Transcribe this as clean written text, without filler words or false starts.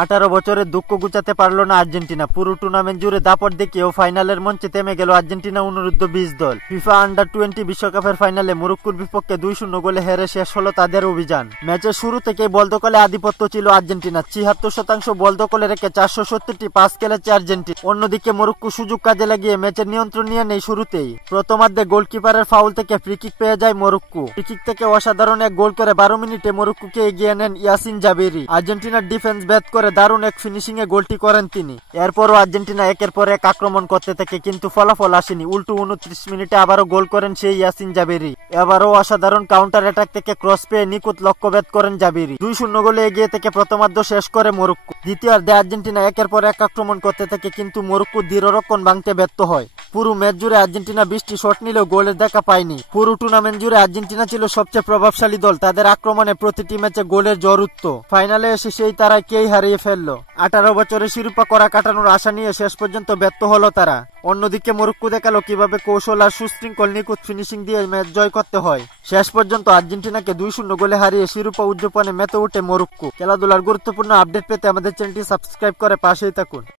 18 বছরের দুঃখ গুচাতে পারল না আর্জেন্টিনা। পুরো টুর্নামেন্ট জুড়ে দাপট দেখিয়েও ফাইনালের মঞ্চে থেমে গেল আর্জেন্টিনা অনূর্ধ্ব 20 দল। ফিফা আন্ডার-20 বিশ্বকাপের ফাইনালে মরক্কোর বিপক্ষে 2-0 গোলে হেরে শেষ হলো তাদের অভিযান। ম্যাচের শুরু থেকেই বল দখলে আধিপত্য ছিল আর্জেন্টিনা। 76% বল দখলে রেখে 470টি পাস খেলেছে আর্জেন্টিনা। অন্যদিকে মরক্কো সুযোগ কাজে লাগিয়ে ম্যাচের নিয়ন্ত্রণ নিয়ে নেই শুরুতেই। প্রথমার্ধে গোলকিপারের ফাউল থেকে ফ্রি-কিক পেয়ে যায় মরক্কো। ফ্রি-কিক থেকে অসাধারণ এক গোল করে 12 মিনিটে মরক্কোকে এগিয়ে নেন ইয়াসিন জাবেরি। আর্জেন্টিনার ডিফেন্স ব্যাট করে দারুণ এক ফিনিশিং এ গোলটি করেন তিনি। এরপরও আর্জেন্টিনা একের পর এক আক্রমণ করতে থাকে, কিন্তু ফলাফল আসেনি। উল্টো 29 মিনিটে আবারও গোল করেন সেই ইয়াসিন জাবেরি। এবারও অসাধারণ কাউন্টার অ্যাটাক থেকে ক্রস পেয়ে নিখুঁত লক্ষ্যভেদ করেন জাবেরি। 2-0 গোলে এগিয়ে থেকে প্রথমার্ধ শেষ করে মরক্কো। দ্বিতীয়ার্ধে আর্জেন্টিনা একের পর এক আক্রমণ করতে থাকে, কিন্তু মরক্কো দৃঢ়রক্ষণ ভাঙতে ব্যর্থ হয়। পুরো ম্যাচ জুড়ে আর্জেন্টিনা 20টি শট নিলেও গোলের দেখা পায়নি। পুরো টুর্নামেন্ট জুড়ে আর্জেন্টিনা ছিল সবচেয়ে প্রভাবশালী দল। তাদের আক্রমণে প্রতিটি ম্যাচে গোলের জ্বর উঠত। ফাইনালে এসে সেই তারা কেই হারিয়ে ফেললো। 18 বছরের শিরোপা করা কাটানোর আশা নিয়ে শেষ পর্যন্ত ব্যর্থ হলো তারা। অন্যদিকে মরক্কো দেখালো কিভাবে কৌশল আর সুশৃঙ্খল নিখুঁত ফিনিশিং দিয়ে ম্যাচ জয় করতে হয়। শেষ পর্যন্ত আর্জেন্টিনাকে 2-0 গোলে হারিয়ে শিরোপা উদযাপনে মেতে ওঠে মরক্কো। খেলাধুলার গুরুত্বপূর্ণ আপডেট পেতে আমাদের চ্যানেলটি সাবস্ক্রাইব করে পাশেই থাকুন।